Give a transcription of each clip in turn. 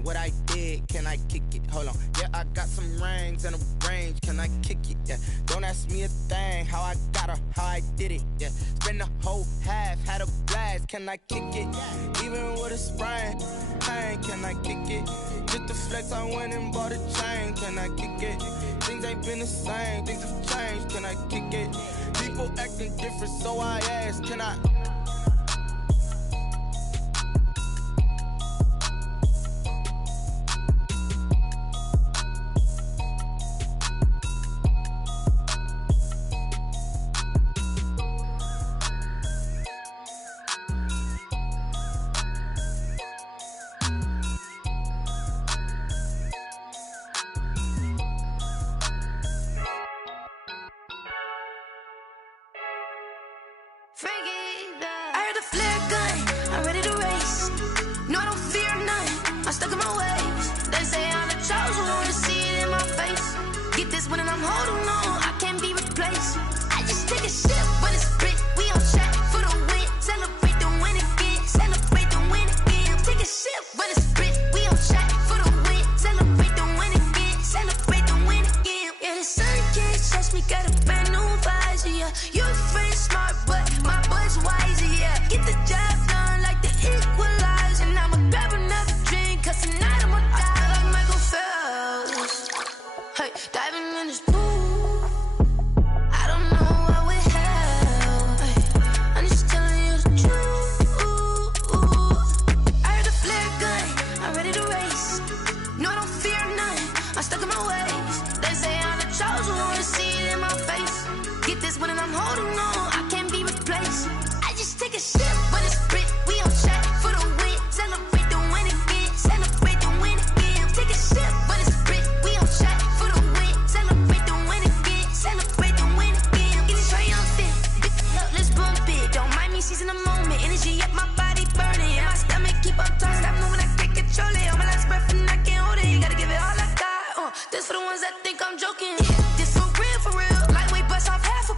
ain't what I did, can I kick it? Hold on, yeah, I got some rings and a range, can I kick it? Yeah, don't ask me a thing, how I got her, how I did it. Yeah, spend the whole half, had a blast, can I kick it? Even with a sprain, pain, can I kick it? Just the flex, I went and bought a chain, can I kick it? Things ain't been the same, things have changed, can I kick it? People acting different, so I ask, can I? I heard the flare gun, I'm ready to race. No, I don't fear none, I'm stuck in my ways. They say I'm the chosen one, to see it in my face. Get this one and I'm holding on, I can't be replaced. I just take a sip when it's split, we on track for the win. Celebrate the win again, celebrate the win again. Take a sip when it's split, we on track for the win. Celebrate the win again, celebrate the win again. Yeah, the sun can't touch me, got a brand new visor, yeah. You're a friend smart, but my boy's wiser, yeah. Get the job done like the equalizer. And I'ma grab another drink, cause tonight I'ma die like Michael Phelps. Hey, diving in this pool, I don't know what we have. Hey, I'm just telling you the truth. I heard the flare gun, I'm ready to race. No, I don't fear none, I'm stuck in my ways. They say I'm the chosen one, to see it in my face. Get this one and I'm holding on, I can't be replaced. I just take a sip when it's split, we on track for the win. Celebrate the win again, celebrate the win again. Take a sip when it's split, we on track for the win. Celebrate the win again, celebrate the win again. Get it triumphant, let's bump it. Don't mind me seizing the moment, energy up my body burning. And my stomach keep on turning, stop moving, I can't control it. On my last breath and I can't hold it, you gotta give it all I got. This for the ones that think I'm joking. This for real, lightweight bust off half a.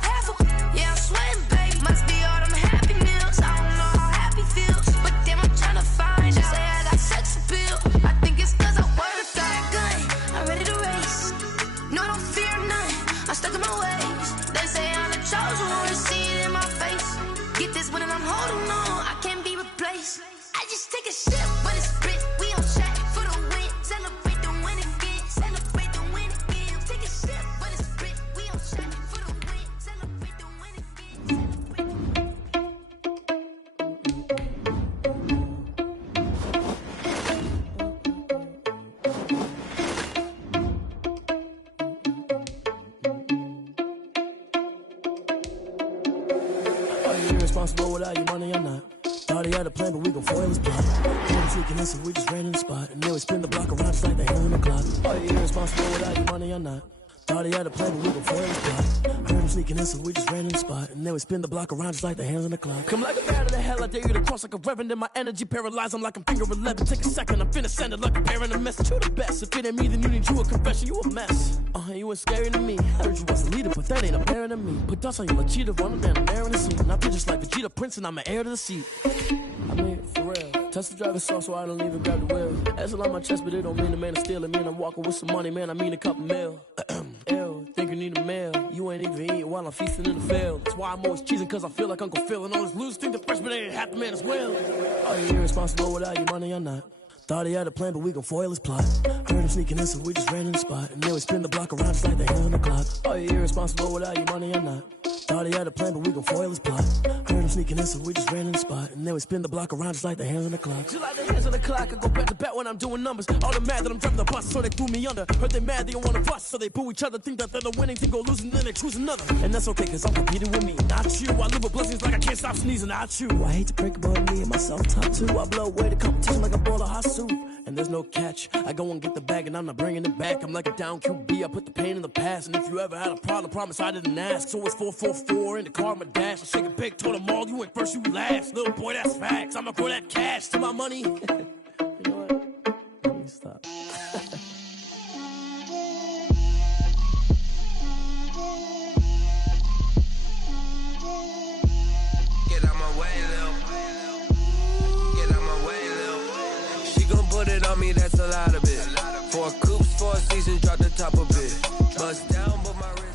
Yeah, I'm sweating, baby, must be all them happy meals. I don't know how happy feels, but damn, I'm trying to find out. Say I got sex appeal, I think it's cause I work a fire gun, I'm ready to race. No, I don't fear none, I'm stuck in my ways. They say I'm the chosen one, to see it in my face. Get this one and I'm holding on, I can't be replaced. I just take a sip when it's split, we on track for the win. Celebrate the win again, celebrate the win again. Take a sip when it's split, we on track for the win. Celebrate the win again. Are you irresponsible without your money or not? Thought he had a plan, but we gon' foil his plot. Can't freaking this, we just ran in the spot. And then we spin the block around just like the hell in the clock. Are you irresponsible without your money or not? Thought he had a plan, but we gon' foil his plot. Heard him sneaking in, so we just ran in the spot. And then we spin the block around just like the hands on the clock. Come like a bat of the hell, I dare you to cross like a reverend. And my energy paralyzed, I'm like I'm finger 11. Take a second, I'm finna send it like a parent a message. You the best, if it ain't me, then you need you a confession. You a mess, you ain't scary to me. Heard you was a leader, but that ain't apparent to me. Put dust on you like cheetah, run down the air in the seat. And I feel just like Vegeta Prince, and I'm an heir to the seat. I mean, for real. Touch the driver's sauce so I don't even grab the wheel. That's on my chest, but it don't mean the man is stealing. Man, I'm walking with some money, man, I mean a couple mil. Ew, think you need a meal. You ain't even eating while I'm feasting in the field. That's why I'm always cheesing, cause I feel like Uncle Phil. And all those losers think the freshman ain't half the man as well. Are you irresponsible without your money or not? Thought he had a plan, but we gon' foil his plot. Heard him sneaking in, so we just ran in the spot. And then we spin the block around just like the hell on the clock. Are you irresponsible without your money or not? Thought he had a plan, but we gon' foil his plot. Heard him sneaking in, so we just ran in the spot. And then we spin the block around just like the hands on the clock. Just like the hands on the clock, I go back to back when I'm doing numbers. All them mad that I'm driving the bus, so they threw me under. Heard they mad, they don't wanna bust, so they boo each other. Think that they're the winning team, go losing, then they choose another. And that's okay, cause I'm competing with me, not you. I live with blessings like I can't stop sneezing, not you. I hate to break about me and myself top two. I blow away the competition like a bowl of hot soup. And there's no catch, I go and get the bag and I'm not bringing it back. I'm like a down QB, I put the pain in the past. And if you ever had a problem, promise I didn't ask. So it's 444 in the car, my dash. I shake a big, told them all, you ain't first, you last. Little boy, that's facts, I'ma throw that cash to my money. You know what? Let me stop. Get out my way, Lil. Get out my way, Lil. She gon' put it tell me that's a lot of it. 4 coops, 4 seasons, drop the top a bit. Bust down, but my wrist.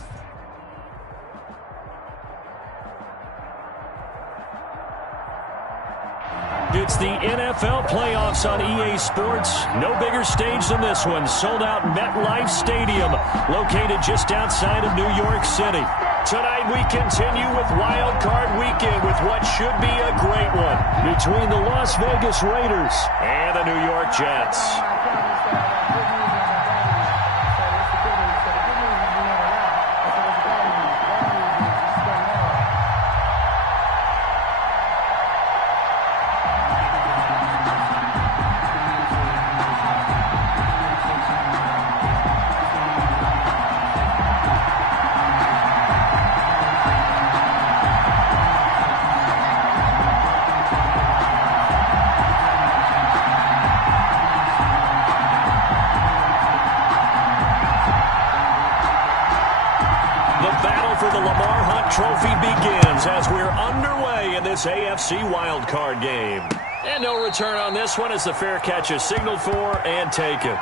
It's the NFL playoffs on EA Sports. No bigger stage than this one. Sold out MetLife Stadium, located just outside of New York City. Tonight we continue with Wild Card Weekend with what should be a great one between the Las Vegas Raiders and the New York Jets. Trophy begins as we're underway in this AFC wildcard game. And no return on this one as the fair catch is signaled for and taken.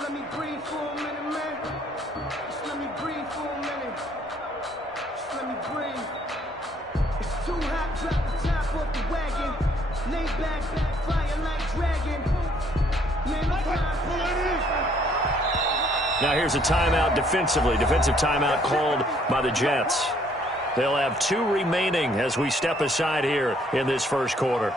Let me breathe for a minute, man. Just let me breathe for a minute. Just let me breathe. It's too hot, drop the top off the wagon. Lay back, fire like dragon. Man, now here's a timeout defensively. Defensive timeout called by the Jets. They'll have 2 remaining as we step aside here in this first quarter.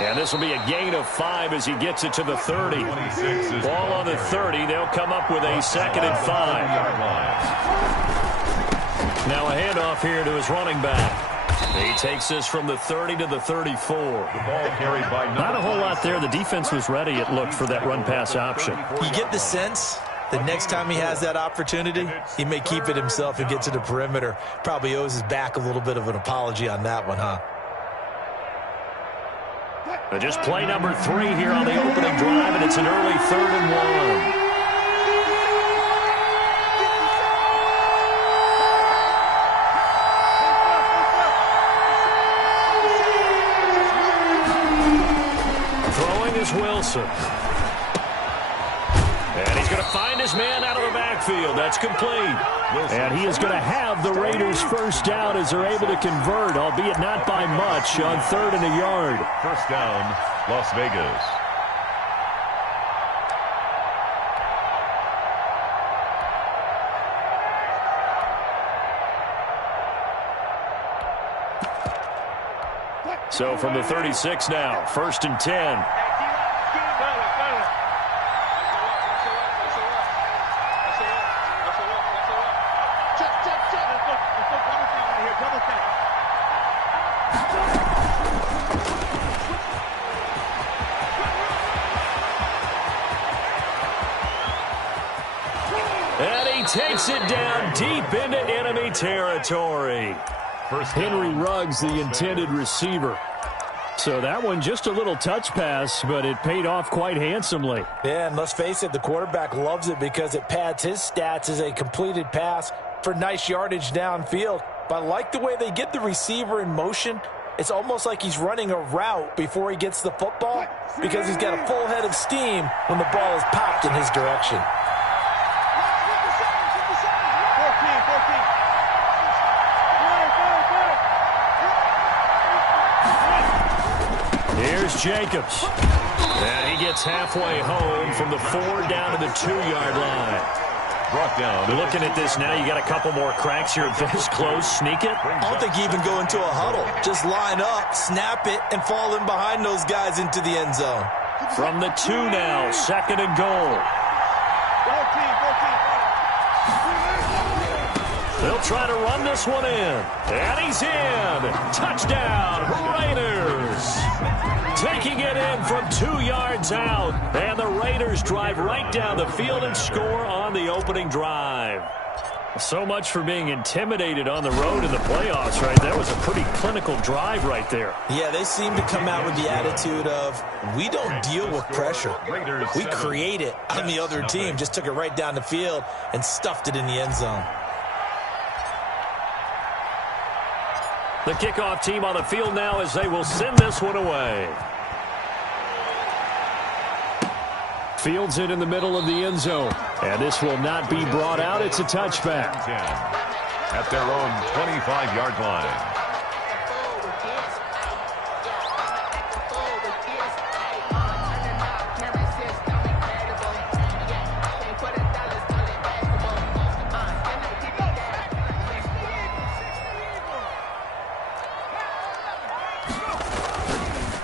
And this will be a gain of 5 as he gets it to the 30. Ball on the 30. They'll come up with a 2nd and 5. Now a handoff here to his running back. He takes this from the 30 to the 34. The ball carried by not a whole lot there. The defense was ready, it looked, for that run-pass option. You get the sense that next time he has that opportunity, he may keep it himself and get to the perimeter. Probably owes his back a little bit of an apology on that one, huh? Just play number 3 here on the opening drive, and it's an early 3rd and 1. Throwing is Wilson. And he's going to find his man out of the backfield. That's complete. And he is going to have the Raiders first down as they're able to convert, albeit not by much, on 3rd and a yard. First down, Las Vegas. So from the 36 now, 1st and 10. And he takes it down deep into enemy territory. Henry Ruggs, the intended receiver. So that one just a little touch pass, but it paid off quite handsomely. Yeah, and let's face it, the quarterback loves it because it pads his stats as a completed pass for nice yardage downfield. But I like the way they get the receiver in motion. It's almost like he's running a route before he gets the football because he's got a full head of steam when the ball is popped in his direction. Here's Jacobs. And he gets halfway home from the 4 down to the 2-yard line. Brought down. Looking at this now, you got a couple more cracks here. This close, sneak it. I don't think you even go into a huddle. Just line up, snap it, and fall in behind those guys into the end zone. From the 2 now, 2nd and goal. They'll try to run this one in. And he's in. Touchdown, Raiders. Taking it in from 2 yards out. And the Raiders drive right down the field and score on the opening drive. So much for being intimidated on the road in the playoffs, right? That was a pretty clinical drive right there. Yeah, they seem to come out with the attitude of, we don't deal with pressure. We create it on the other team. Just took it right down the field and stuffed it in the end zone. The kickoff team on the field now as they will send this one away. Fields it in the middle of the end zone. And this will not be brought out. It's a touchback. At their own 25-yard line.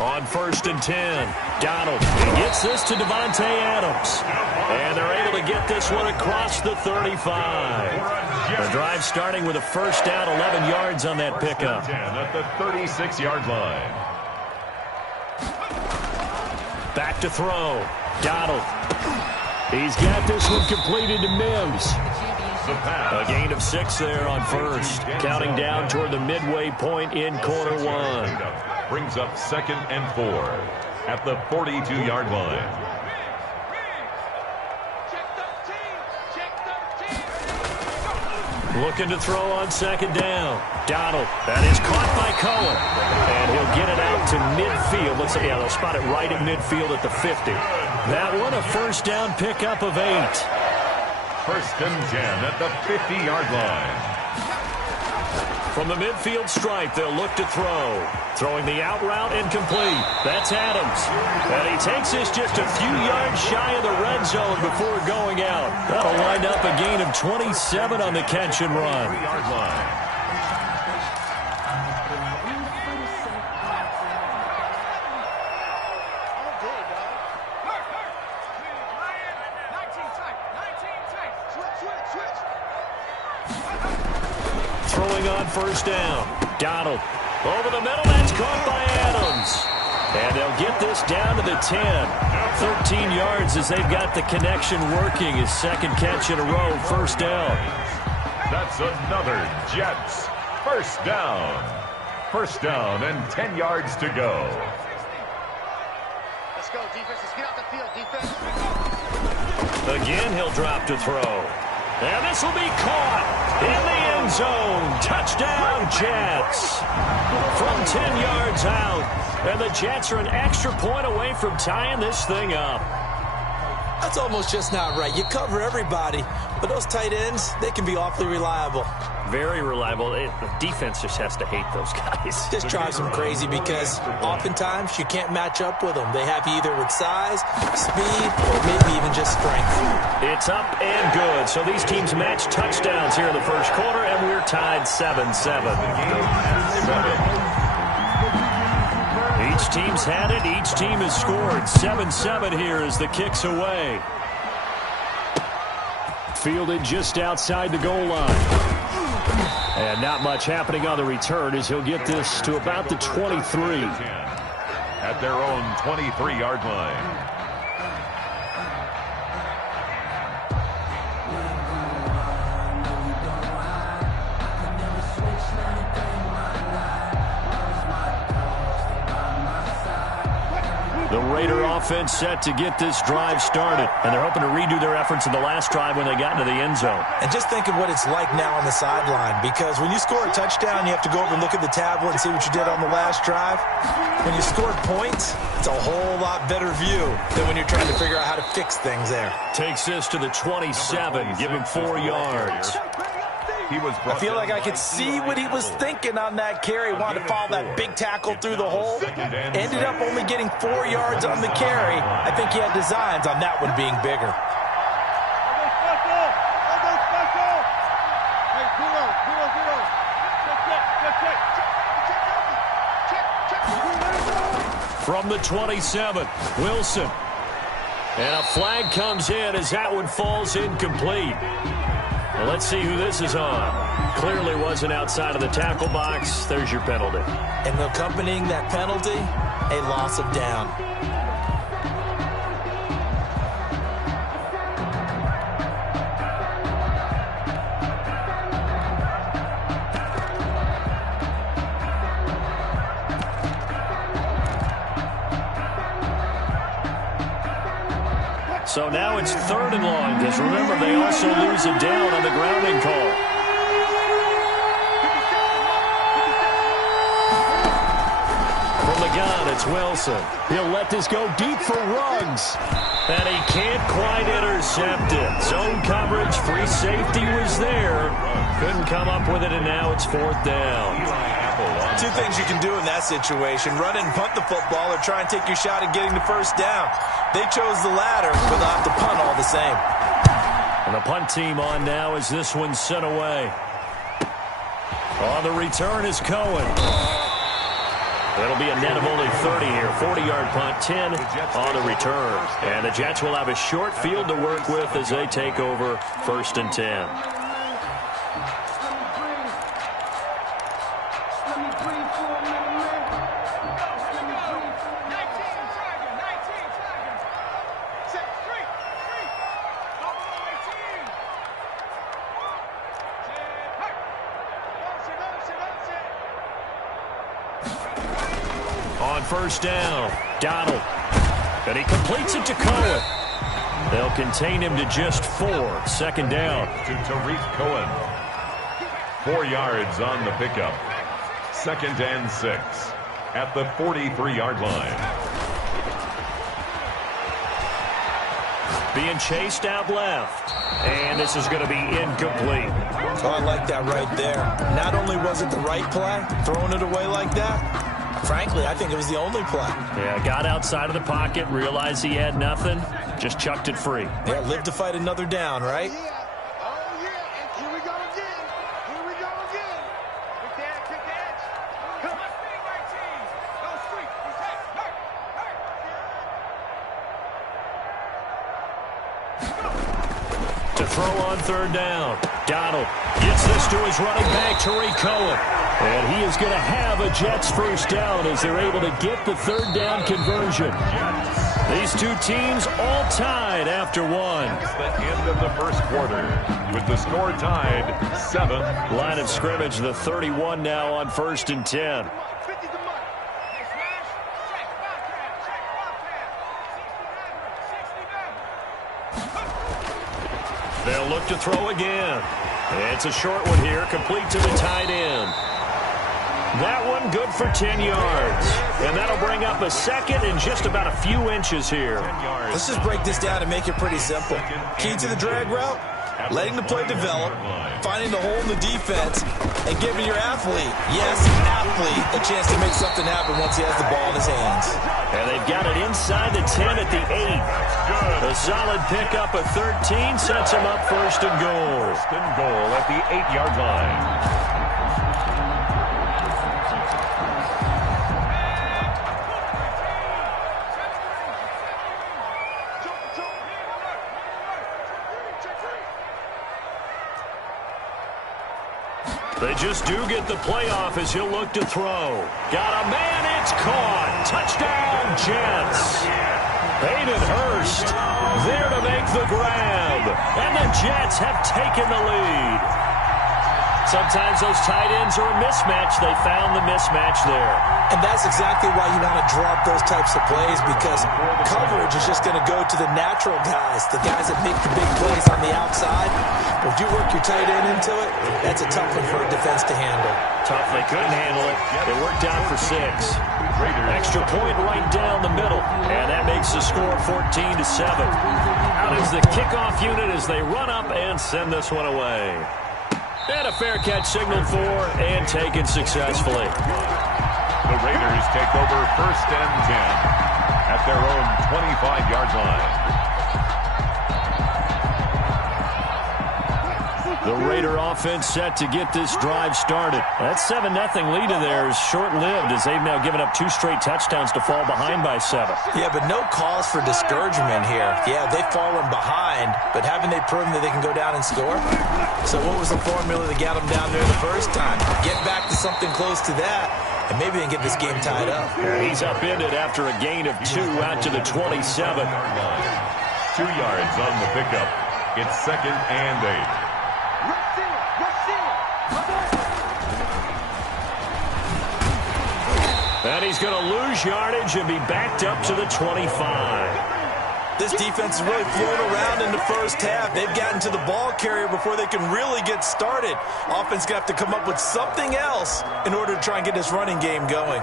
On 1st and 10, Donald gets this to Devontae Adams. And they're able to get this one across the 35. The drive starting with a first down, 11 yards on that pickup. At the 36-yard line. Back to throw. Donald. He's got this one completed to Mims. A gain of 6 there on 1st. Counting down toward the midway point in quarter 1. Brings up 2nd and 4 at the 42-yard line. Looking to throw on 2nd down. Donald. That is caught by Cohen. And he'll get it out to midfield. Let's say, yeah, they'll spot it right at midfield at the 50. That one a first down pickup of 8. 1st and 10 at the 50-yard line. From the midfield stripe, they'll look to throw. Throwing the out route incomplete. That's Adams. And he takes this just a few yards shy of the red zone before going out. That'll wind up a gain of 27 on the catch and run. 3-yard line. Throwing on first down. Donald over the middle. That's caught by Adams. And they'll get this down to the 10. 13 yards as they've got the connection working. His second catch in a row. First down. That's another Jets. First down. First down and 10 yards to go. Let's go, defense. Let's get out the field, defense. Again, he'll drop to throw. And this will be caught in the end zone. Touchdown, Jets. From 10 yards out. And the Jets are an extra point away from tying this thing up. That's almost just not right. You cover everybody, but those tight ends, they can be awfully reliable. Very reliable. The defense just has to hate those guys. Just drives them crazy because oftentimes you can't match up with them. They have you either with size, speed, or maybe even just strength. It's up and good. So these teams match touchdowns here in the first quarter, and we're tied 7-7. Each team's had it. Each team has scored. 7-7 here as the kick's away. Fielded just outside the goal line. And not much happening on the return as he'll get this to about the 23. At their own 23-yard line. The Raider offense set to get this drive started. And they're hoping to redo their efforts in the last drive when they got into the end zone. And just think of what it's like now on the sideline, because when you score a touchdown, you have to go over and look at the tablet and see what you did on the last drive. When you scored points, it's a whole lot better view than when you're trying to figure out how to fix things there. Takes this to the 27, give him 4 yards. I feel like I could see what he was thinking on that carry. Wanted to follow that big tackle through the hole. Ended up only getting 4 yards on the carry. I think he had designs on that one being bigger. From the 27, Wilson. And a flag comes in as that one falls incomplete. Well, let's see who this is on. Clearly wasn't outside of the tackle box. There's your penalty. And accompanying that penalty, a loss of down. So now it's 3rd and long, because remember, they also lose a down on the grounding call. From the gun, it's Wilson. He'll let this go deep for Ruggs. And he can't quite intercept it. Zone coverage, free safety was there. Couldn't come up with it, and now it's 4th down. Two things you can do in that situation: run and punt the football, or try and take your shot at getting the first down. They chose the latter, but they'll have to punt all the same. And the punt team on now as this one's sent away. On the return is Cohen. It'll be a net of only 30 here. 40-yard punt, 10 on the return. And the Jets will have a short field to work with as they take over 1st and 10. On first down, Donald. And he completes it to Cohen. They'll contain him to just 4. 2nd down. To Tariq Cohen. 4 yards on the pickup. 2nd and 6 at the 43-yard line. Being chased out left. And this is going to be incomplete. Oh, I like that right there. Not only was it the right play, throwing it away like that, frankly, I think it was the only play. Yeah, got outside of the pocket, realized he had nothing, just chucked it free. Yeah, live to fight another down, right? To throw on third down. Donald gets this to his running back, Tariq Cohen. And he is going to have a Jets first down as they're able to get the third down conversion. These two teams all tied after one. It's the end of the first quarter with the score tied 7. Line of scrimmage, the 31 now on 1st and 10. They'll look to throw again. It's a short one here, complete to the tight end. That one good for 10 yards. And that'll bring up a second and just about a few inches here. Let's just break this down and make it pretty simple. Key to the drag route, letting the play develop, finding the hole in the defense, and giving your athlete, yes, athlete, a chance to make something happen once he has the ball in his hands. And they've got it inside the 10 at the 8. A solid pickup of 13 sets him up 1st and goal. 1st and goal at the 8-yard line. They just do get the playoff as he'll look to throw. Got a man, it's caught. Touchdown, Jets. Hayden Hurst there to make the grab. And the Jets have taken the lead. Sometimes those tight ends are a mismatch. They found the mismatch there. And that's exactly why you want to draw up those types of plays, because coverage is just going to go to the natural guys, the guys that make the big plays on the outside. But if you work your tight end into it, that's a tough one for a defense to handle. Tough, they couldn't handle it. It worked out for 6. Extra point right down the middle, and that makes the score 14-7. Out is the kickoff unit as they run up and send this one away. And a fair catch signaled for and taken successfully. The Raiders take over 1st and 10 at their own 25-yard line. The Raider offense set to get this drive started. That 7-0 lead of theirs short-lived as they've now given up 2 straight touchdowns to fall behind by 7. Yeah, but no cause for discouragement here. Yeah, they've fallen behind, but haven't they proven that they can go down and score? So what was the formula that got them down there the first time? Get back to something close to that, and maybe they can get this game tied up. Yeah, he's upended after a gain of 2 out to the 27. 2 yards on the pickup. It's 2nd and 8. And he's going to lose yardage and be backed up to the 25. This defense has really flown around in the first half. They've gotten to the ball carrier before they can really get started. Offense got to come up with something else in order to try and get this running game going.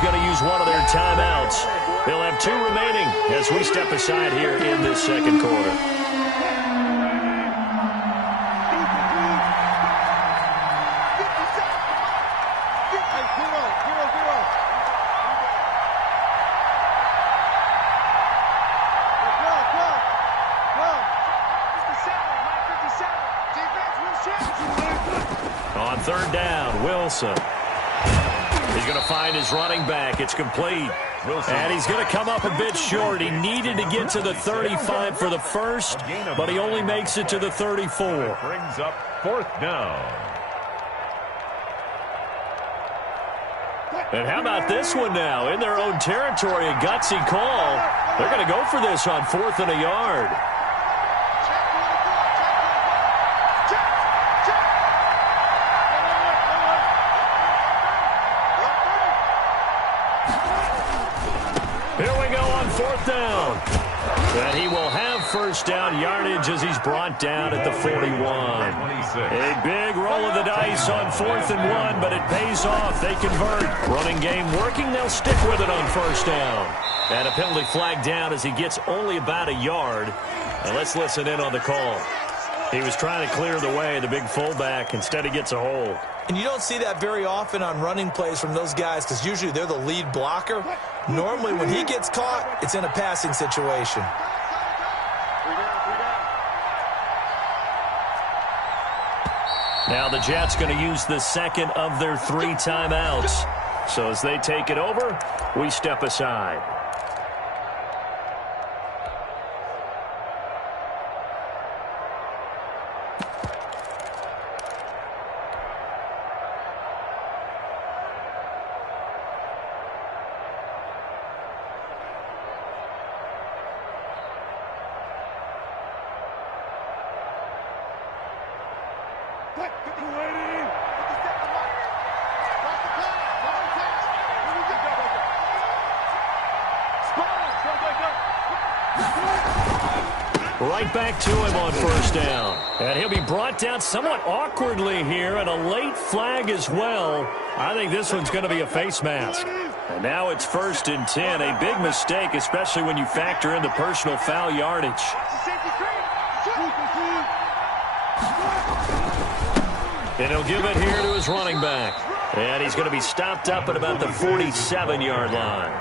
Going to use one of their timeouts. They'll have 2 remaining as we step aside here in this 2nd quarter. On 3rd down, Wilson. He's going to find his running back. It's complete. Wilson. And he's going to come up a bit short. He needed to get to the 35 for the first, but he only makes it to the 34. Brings up 4th down. And how about this one now? In their own territory, a gutsy call. They're going to go for this on 4th and a yard. Here we go on 4th down. And he will have first down yardage as he's brought down at the 41. A big roll of the dice on 4th and 1, but it pays off. They convert. Running game working. They'll stick with it on first down. And a penalty flag down as he gets only about a yard. And let's listen in on the call. He was trying to clear the way, the big fullback. Instead, he gets a hold. And you don't see that very often on running plays from those guys because usually they're the lead blocker. Normally, when he gets caught, it's in a passing situation. Now the Jets going to use the second of their 3 timeouts. So as they take it over, we step aside. Right back to him on first down. And he'll be brought down somewhat awkwardly here, and a late flag as well. I think this one's going to be a face mask. And now it's 1st and 10. A big mistake, especially when you factor in the personal foul yardage. And he'll give it here to his running back. And he's going to be stopped up at about the 47-yard line.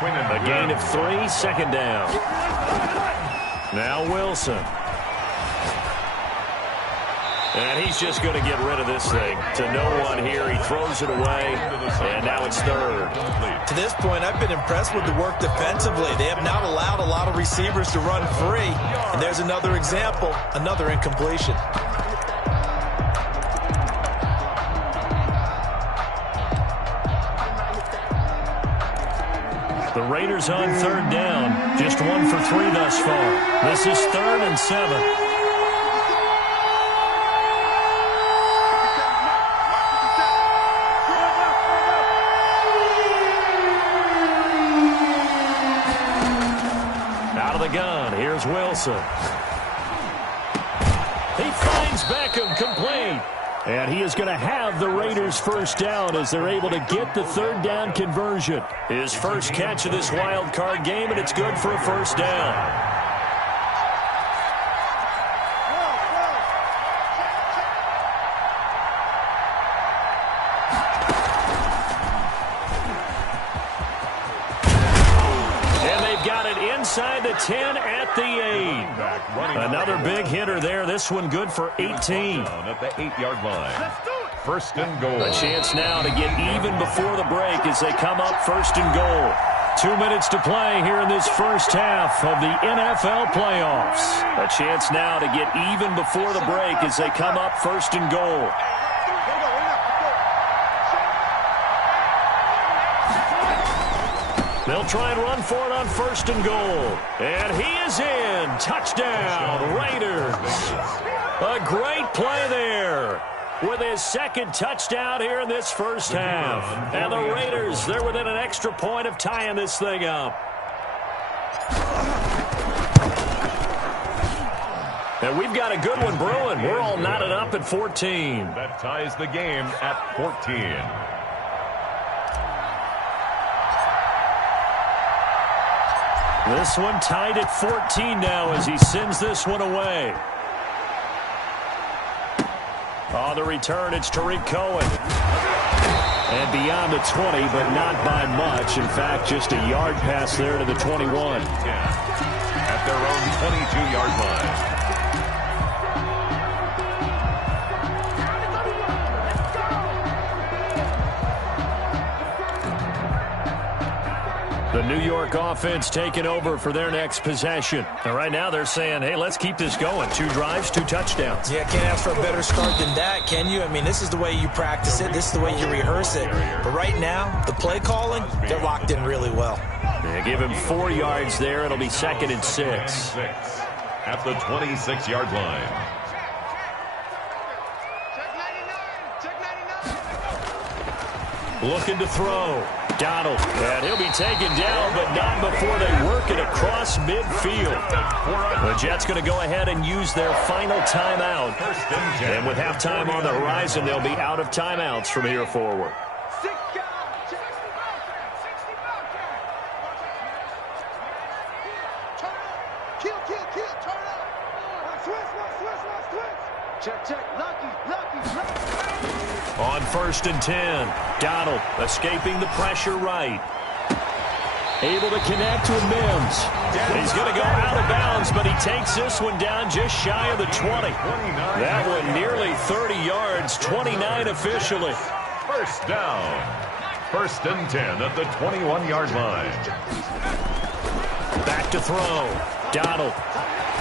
A gain of 3, 2nd down. Now Wilson. And he's just going to get rid of this thing. To no one here. He throws it away. And now it's 3rd. To this point, I've been impressed with the work defensively. They have not allowed a lot of receivers to run free. And there's another example, another incompletion. The Raiders on 3rd down. Just 1 for 3 thus far. This is 3rd and 7. Out of the gun. Here's Wilson. He finds Beckham complete. And he is going to have the Raiders first down as they're able to get the 3rd down conversion. His first catch of this wild card game, and it's good for a first down. And they've got it inside the 10 at the 8. Another big hitter there. This one good for 18. At the 8-yard line. 1st and goal. A chance now to get even before the break as they come up 1st and goal. 2 minutes to play here in this first half of the NFL playoffs. A chance now to get even before the break as they come up 1st and goal. They'll try and run for it on 1st and goal. And he is in. Touchdown, Raiders. A great play there with his 2nd touchdown here in this first half. And the Raiders, they're within an extra point of tying this thing up. And we've got a good one brewing. We're all knotted up at 14. That ties the game at 14. This one tied at 14 now as he sends this one away. On the return, it's Tariq Cohen. And beyond the 20, but not by much. In fact, just a yard pass there to the 21. At their own 22-yard line. The New York offense taking over for their next possession. And right now they're saying, hey, let's keep this going. 2 drives, 2 touchdowns. Yeah, can't ask for a better start than that, can you? I mean, this is the way you practice it. This is the way you rehearse it. But right now, the play calling, they're locked in really well. They give him 4 yards there. It'll be 2nd and 6. At the 26-yard line. Looking to throw. Donald, and he'll be taken down, but not before they work it across midfield. The Jets going to go ahead and use their final timeout. And with halftime on the horizon, they'll be out of timeouts from here forward. On 1st and 10, Donald escaping the pressure right. Able to connect with Mims. He's going to go out of bounds, but he takes this one down just shy of the 20. That one nearly 30 yards, 29 officially. First down. 1st and 10 at the 21-yard line. Back to throw. Donald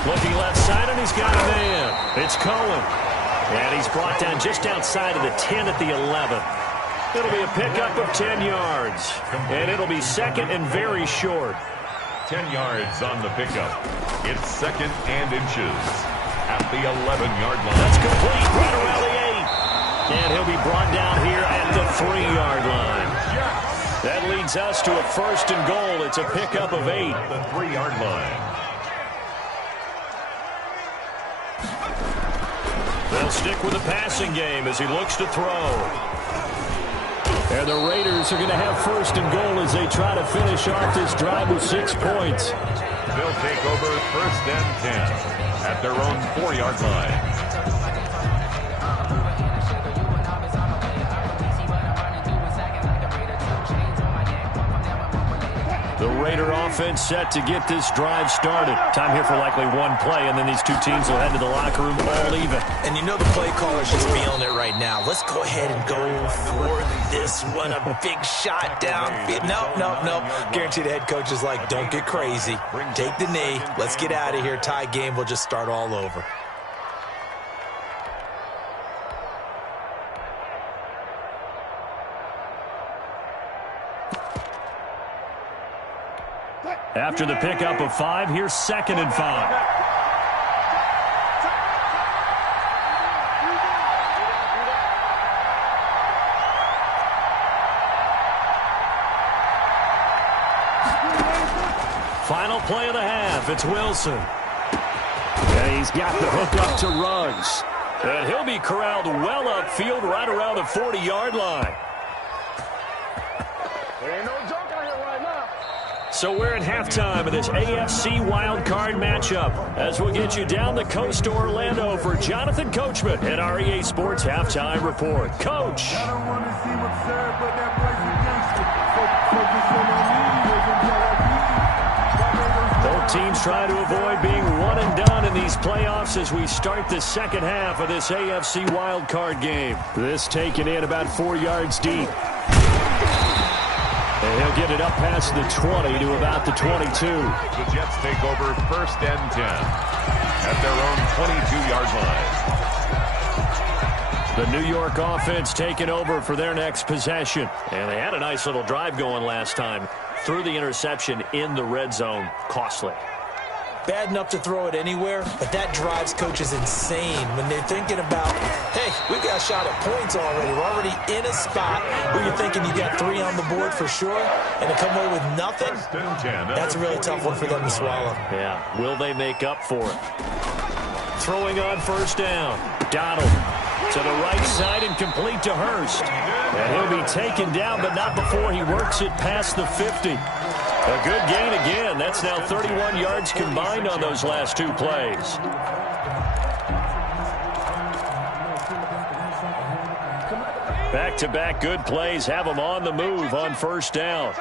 looking left side, and he's got a man. It's Cohen. And he's brought down just outside of the 10 at the 11. It'll be a pickup of 10 yards. And it'll be second and very short. 10 yards on the pickup. It's 2nd and inches at the 11-yard line. That's complete right around the 8. And he'll be brought down here at the 3-yard line. That leads us to a 1st and goal. It's a pickup of 8. The 3-yard line. They'll stick with the passing game as he looks to throw. And the Raiders are going to have 1st and goal as they try to finish off this drive with 6 points. They'll take over 1st and 10 at their own 4-yard line. The Raider offense set to get this drive started. Time here for likely one play, and then these two teams will head to the locker room all even. And you know the play caller's just feeling it right now. Let's go ahead and go for this one. A big shot downfield. Nope. Guarantee the head coach is like, don't get crazy. Take the knee. Let's get out of here. Tie game. We'll just start all over. After the pickup of 5, here's 2nd and 5. Final play of the half. It's Wilson. And he's got the hook up to Ruggs. And he'll be corralled well upfield right around the 40-yard line. So we're at halftime of this AFC wildcard matchup as we'll get you down the coast to Orlando for Jonathan Coachman at our EA Sports Halftime Report. Coach. Both teams try to avoid being one and done in these playoffs as we start the second half of this AFC wildcard game. This taken in about 4 yards deep. And he'll get it up past the 20 to about the 22. The Jets take over 1st and 10 at their own 22-yard line. The New York offense taking over for their next possession. And they had a nice little drive going last time. Threw the interception in the red zone. Costly. Bad enough to throw it anywhere, but that drives coaches insane when they're thinking about, hey, we've got a shot at points already. We're already in a spot where you're thinking you got 3 on the board for sure, and to come away with nothing, that's a really tough one for them to swallow. Yeah, will they make up for it? Throwing on 1st down. Donald to the right side and complete to Hurst. And he'll be taken down, but not before he works it past the 50. A good gain again. That's now 31 yards combined on those last 2 plays. Back-to-back good plays have them on the move on 1st down.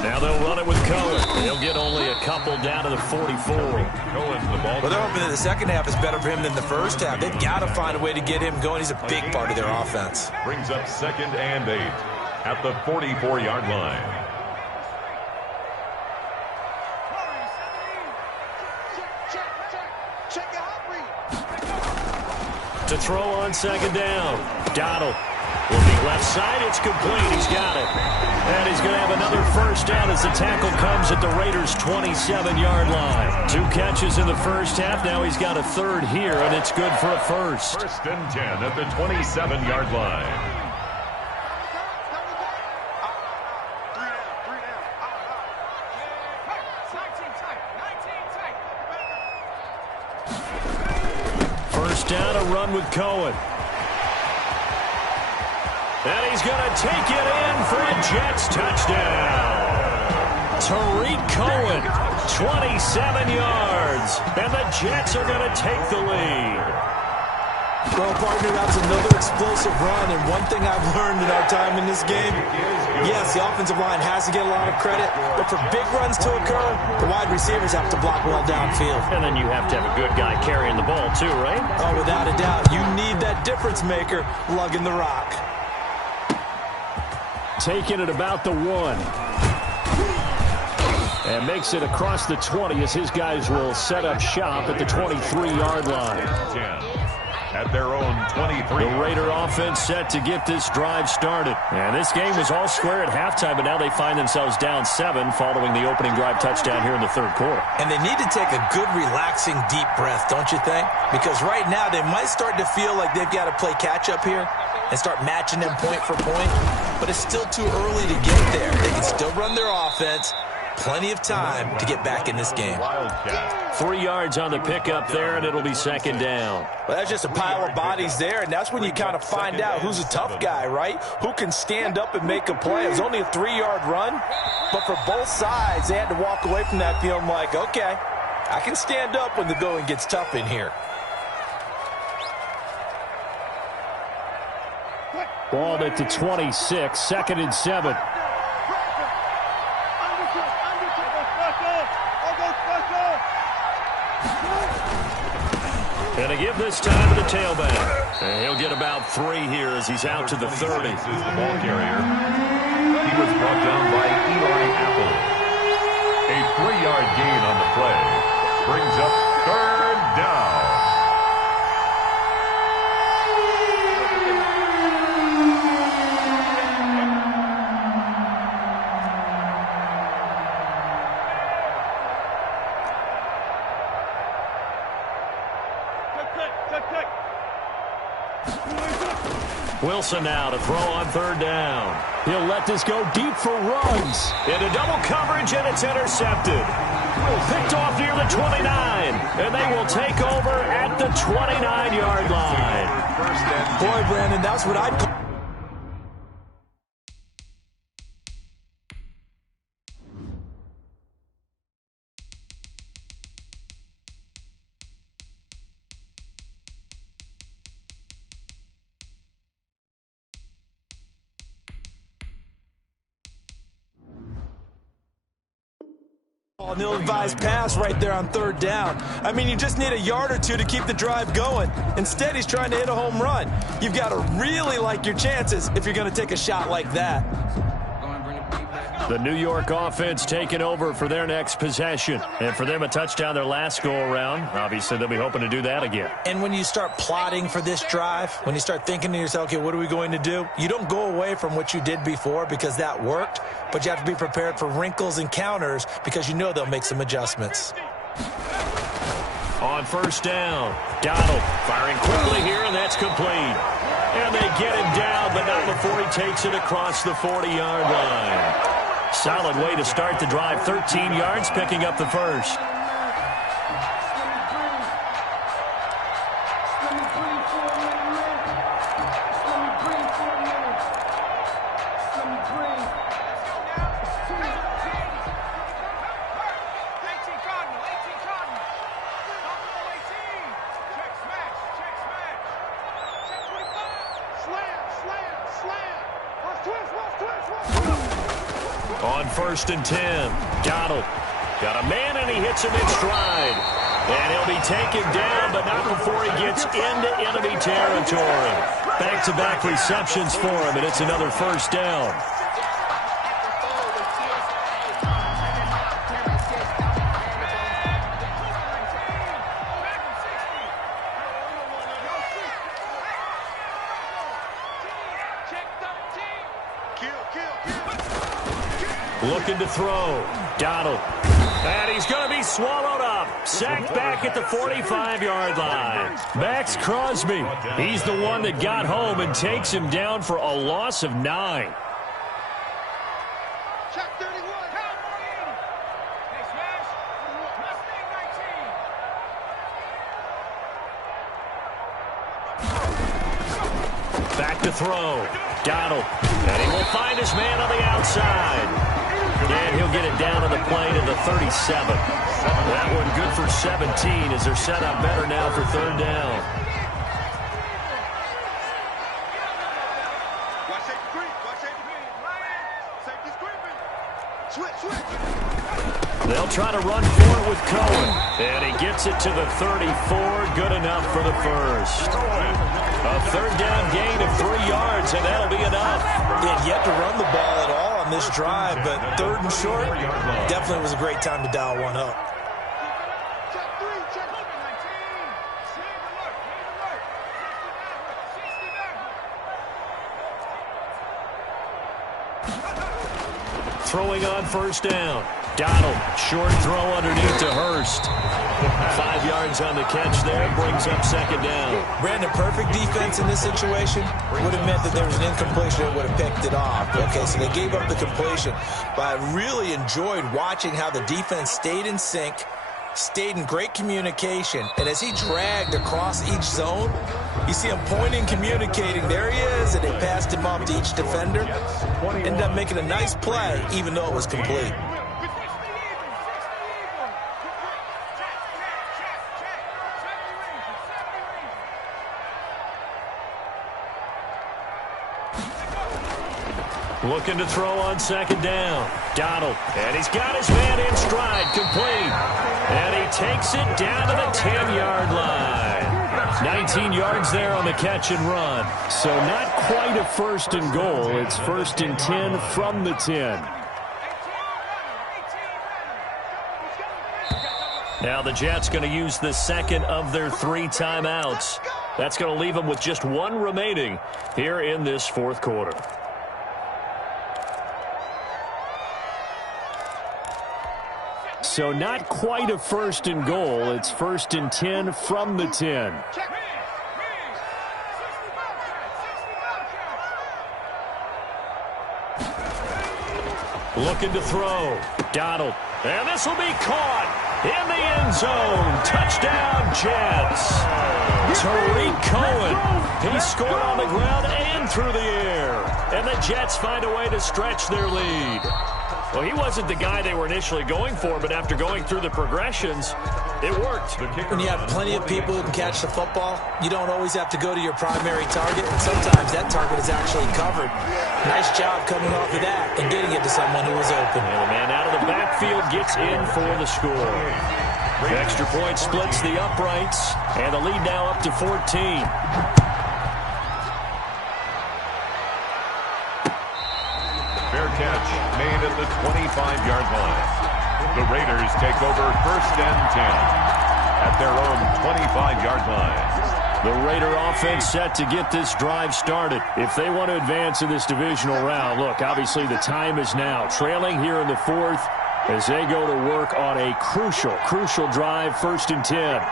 Now they'll run it with Cohen. He'll get only a couple down to the 44. Well, they're hoping that the second half is better for him than the first half. They've got to find a way to get him going. He's a big part of their offense. Brings up 2nd and 8 at the 44-yard line. To throw on 2nd down. Donald Looking left side, it's complete. He's got it. And he's going to have another first down as the tackle comes at the Raiders' 27-yard line. 2 catches in the first half. Now he's got a third here, and it's good for a first. First and 10 at the 27-yard line. First down, a run with Cohen. And he's going to take it in for a Jets touchdown. Tariq Cohen, 27 yards. And the Jets are going to take the lead. Well, partner, that's another explosive run. And one thing I've learned in our time in this game, yes, the offensive line has to get a lot of credit. But for big runs to occur, the wide receivers have to block well downfield. And then you have to have a good guy carrying the ball too, right? Oh, without a doubt. You need that difference maker lugging the rock. Taking it about the 1. And makes it across the 20 as his guys will set up shop at the 23-yard line. 10 at their own 23. The Raider offense set to get this drive started. And this game was all square at halftime, but now they find themselves down 7 following the opening drive touchdown here in the third quarter. And they need to take a good, relaxing, deep breath, don't you think? Because right now they might start to feel like they've got to play catch-up here and start matching them point for point. But it's still too early to get there. They can still run their offense. Plenty of time to get back in this game. 3 yards on the pickup there, and it'll be second down. Well, that's just a pile of bodies there, and that's when you kind of find out who's a tough guy, right? Who can stand up and make a play. It was only a 3-yard run, but for both sides, they had to walk away from that feeling like, okay, I can stand up when the going gets tough in here. Ball at the 26, second and 7. And a give this time to the tailback. And he'll get about 3 here as he's out to the 30. This is the ball carrier. He was brought down by Eli Apple. A 3-yard gain on the play brings up third down. Wilson now to throw on third down. He'll let this go deep for runs. Into double coverage, and it's intercepted. Picked off near the 29, and they will take over at the 29-yard line. Boy, Brandon, that's what I'd call. An ill-advised pass right there on third down. I mean, you just need a yard or two to keep the drive going. Instead, he's trying to hit a home run. You've got to really like your chances if you're going to take a shot like that. The New York offense taking over for their next possession. And for them, a touchdown their last go-around. Obviously, they'll be hoping to do that again. And when you start plotting for this drive, when you start thinking to yourself, okay, what are we going to do? You don't go away from what you did before because that worked, but you have to be prepared for wrinkles and counters because you know they'll make some adjustments. On first down, Donald firing quickly here, and that's complete. And they get him down, but not before he takes it across the 40-yard line. Solid way to start the drive. 13 yards, picking up the first. On first and 10, Donald got a man, and he hits him in stride. And he'll be taken down, but not before he gets into enemy territory. Back-to-back receptions for him, and it's another first down. Looking to throw. Donald. And he's going to be swallowed up. Sacked back at the 45-yard line. Max Crosby. He's the one that got home and takes him down for a loss of 9. Back to throw. Donald. And he will find his man on the outside. And he'll get it down on the play to the 37. That one good for 17 as they're set up better now for third down. They'll try to run for it with Cohen. And he gets it to the 34. Good enough for the first. A third down gain of 3 yards, and that'll be enough. He had yet to run the ball at all on this drive, but third and short definitely was a great time to dial one up. Throwing on first down. Donald, short throw underneath to Hurst. 5 yards on the catch there, brings up second down. Brandon, perfect defense in this situation would have meant that there was an incompletion that would have picked it off. Okay, so they gave up the completion. But I really enjoyed watching how the defense stayed in sync, stayed in great communication, and as he dragged across each zone, you see him pointing, communicating. There he is, and they passed him off to each defender. Ended up making a nice play, even though it was complete. Looking to throw on second down. Donald. And he's got his man in stride. Complete. And he takes it down to the 10-yard line. 19 yards there on the catch and run. So not quite a first and goal. It's first and 10 from the 10. Now the Jets going to use the second of their 3 timeouts. That's going to leave them with just 1 remaining here in this fourth quarter. So not quite a first and goal. It's first and 10 from the 10. Looking to throw. Donald. And this will be caught in the end zone. Touchdown, Jets. Tariq Cohen. He scored on the ground and through the air. And the Jets find a way to stretch their lead. Well, he wasn't the guy they were initially going for, but after going through the progressions, it worked. When you have plenty of people who can catch the football, you don't always have to go to your primary target, and sometimes that target is actually covered. Nice job coming off of that and getting it to someone who was open. And the man out of the backfield gets in for the score. The extra point splits the uprights, and the lead now up to 14. Fair catch made at the 25-yard line. The Raiders take over first and 10 at their own 25-yard line. The Raider offense set to get this drive started. If they want to advance in this divisional round, look, obviously the time is now. Trailing here in the fourth as they go to work on a crucial drive, first and 10.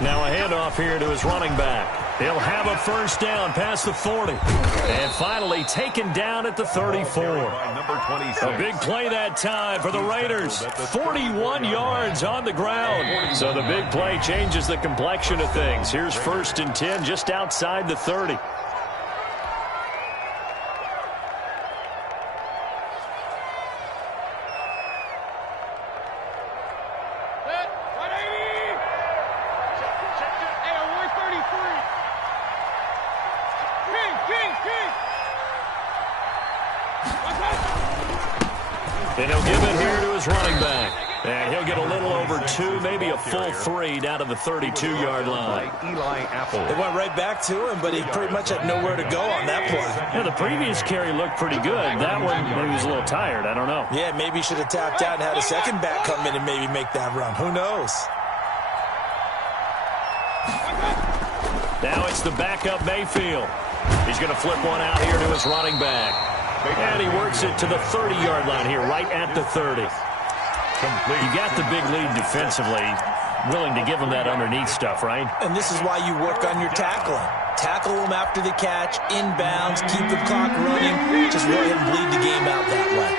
Now a handoff here to his running back. He'll have a first down past the 40. And finally taken down at the 34. A big play that time for the Raiders. 41 yards on the ground. So the big play changes the complexion of things. Here's first and 10 just outside the 30. And he'll give it here to his running back. And he'll get a little over 2, maybe a full 3 down to the 32-yard line. Eli Apple. They went right back to him, but he pretty much had nowhere to go on that play. Yeah, the previous carry looked pretty good. That one, maybe he was a little tired. I don't know. Yeah, maybe he should have tapped out and had a second back come in and maybe make that run. Who knows? Now it's the backup Mayfield. He's going to flip one out here to his running back. And he works it to the 30-yard line here, right at the 30. You got the big lead defensively, willing to give him that underneath stuff, right? And this is why you work on your tackling. Tackle them after the catch, inbounds, keep the clock running. Just go ahead and bleed the game out that way.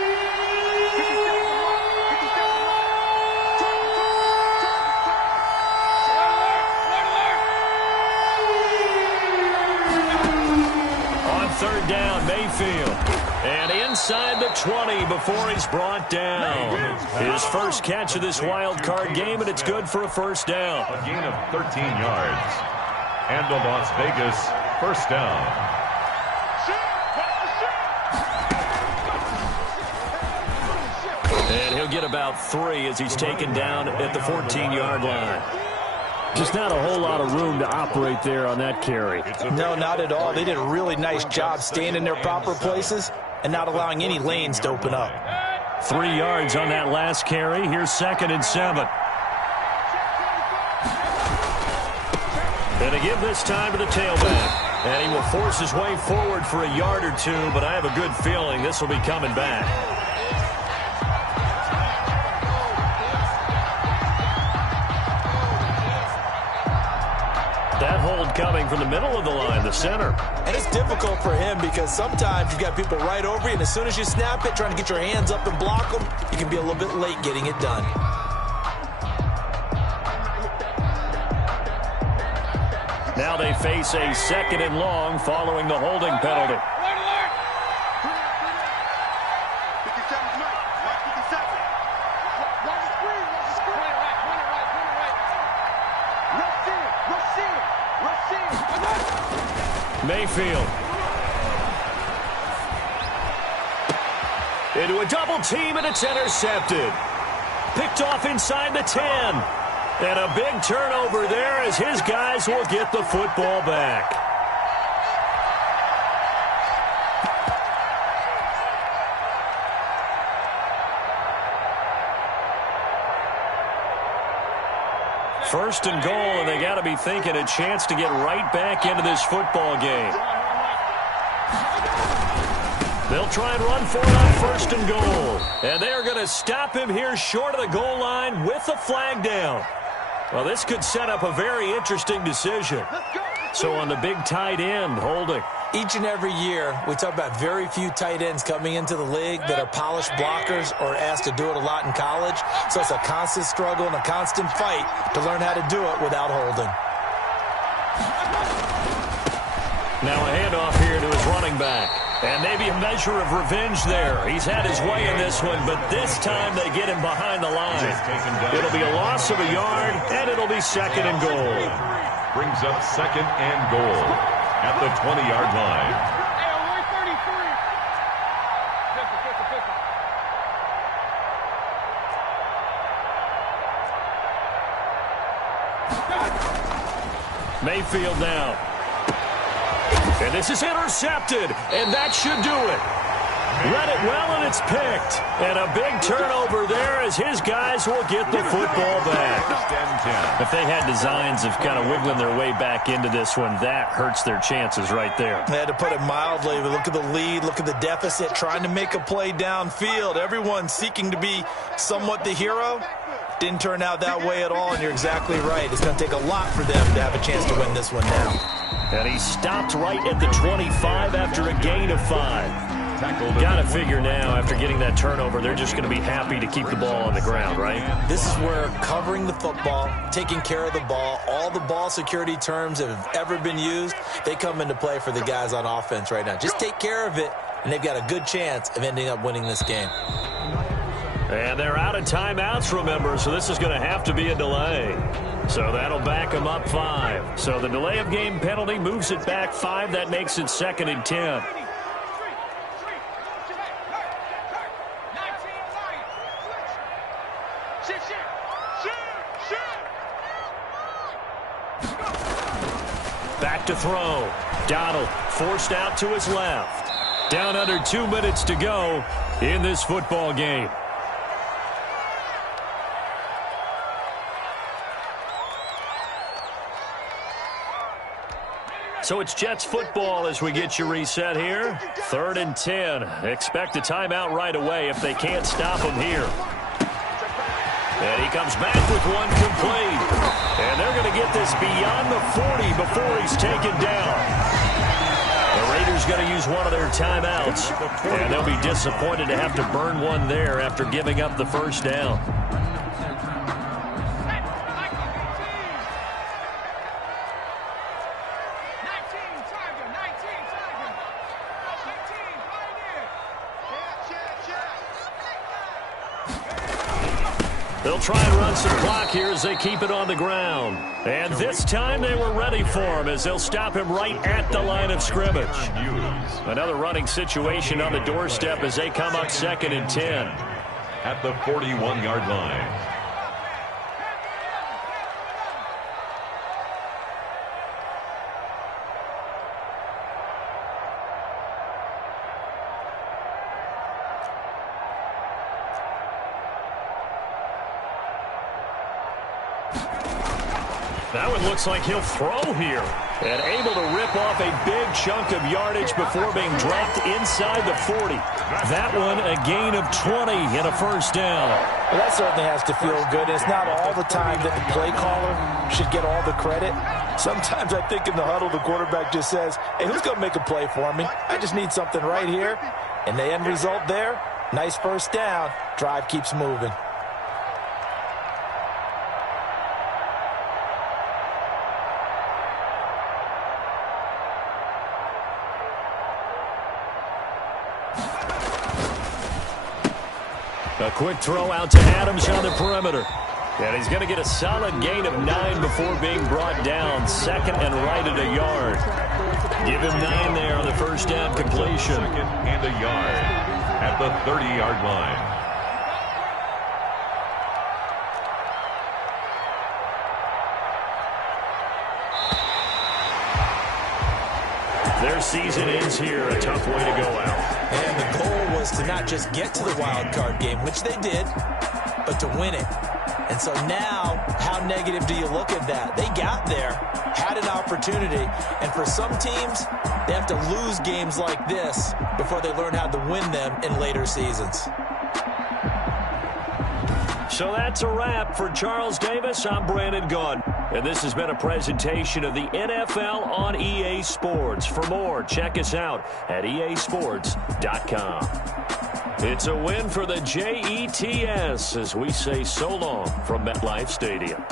On third down, Mayfield. And inside the 20 before he's brought down. His first catch of this wild card game, and it's good for a first down. A gain of 13 yards. And the Las Vegas first down. And he'll get about 3 as he's taken down at the 14-yard line. Just not a whole lot of room to operate there on that carry. No, not at all. They did a really nice job staying in their proper places and not allowing any lanes to open up. 3 yards on that last carry. Here's 2nd and 7. And to give this time to the tailback. And he will force his way forward for a yard or 2, but I have a good feeling this will be coming back. That hold coming from the middle of the line, the center. And it's difficult for him because sometimes you've got people right over you, and as soon as you snap it, trying to get your hands up and block them, you can be a little bit late getting it done. Now they face a 2nd and long following the holding penalty. Mayfield. Into a double team, and it's intercepted. Picked off inside the 10. And a big turnover there as his guys will get the football back. First and goal, and they got to be thinking a chance to get right back into this football game. They'll try and run for it on first and goal. And they are going to stop him here short of the goal line with the flag down. Well, this could set up a very interesting decision. So on the big tight end, holding. Each and every year, we talk about very few tight ends coming into the league that are polished blockers or asked to do it a lot in college. So it's a constant struggle and a constant fight to learn how to do it without holding. Now a handoff here to his running back. And maybe a measure of revenge there. He's had his way in this one, but this time they get him behind the line. It'll be a loss of a yard, and it'll be 2nd and goal. Brings up 2nd and goal at the 20-yard line. Mayfield now. And this is intercepted, and that should do it. Read it well, and it's picked. And a big turnover there as his guys will get the football back. If they had designs of kind of wiggling their way back into this one, that hurts their chances right there. They had to put it mildly, but look at the lead, look at the deficit, trying to make a play downfield. Everyone seeking to be somewhat the hero. Didn't turn out that way at all, and you're exactly right. It's going to take a lot for them to have a chance to win this one now. And he stopped right at the 25 after a gain of 5. Got to figure now, after getting that turnover, they're just going to be happy to keep the ball on the ground, right? This is where covering the football, taking care of the ball, all the ball security terms that have ever been used, they come into play for the guys on offense right now. Just take care of it, and they've got a good chance of ending up winning this game. And they're out of timeouts, remember, so this is going to have to be a delay. So that'll back them up 5. So the delay of game penalty moves it back 5. That makes it 2nd and 10. to throw. Donald forced out to his left. Down under 2 minutes to go in this football game. So it's Jets football as we get you reset here. 3rd and 10. Expect a timeout right away if they can't stop him here. And he comes back with one complete. And they're going to get this beyond the 40 before he's taken down. The Raiders going to use one of their timeouts. And they'll be disappointed to have to burn one there after giving up the first down. They'll try and run some clock here as they keep it on the ground. And this time they were ready for him as they'll stop him right at the line of scrimmage. Another running situation on the doorstep as they come up 2nd and 10. At the 41-yard line. That one looks like he'll throw here. And able to rip off a big chunk of yardage before being dropped inside the 40. That one a gain of 20 and a first down. Well, that certainly has to feel good. It's not all the time that the play caller should get all the credit. Sometimes I think in the huddle the quarterback just says, hey, who's going to make a play for me? I just need something right here. And the end result there, nice first down. Drive keeps moving. A quick throw out to Adams on the perimeter. And he's going to get a solid gain of 9 before being brought down. 2nd and right at a yard. Give him 9 there on the first down completion. 2nd and a yard at the 30-yard line. Their season ends here. A tough way to go out. And the goal was to not just get to the wild card game, which they did, but to win it. And so now, how negative do you look at that? They got there, had an opportunity, and for some teams, they have to lose games like this before they learn how to win them in later seasons. So that's a wrap for Charles Davis. I'm Brandon Gunn. And this has been a presentation of the NFL on EA Sports. For more, check us out at easports.com. It's a win for the Jets as we say so long from MetLife Stadium.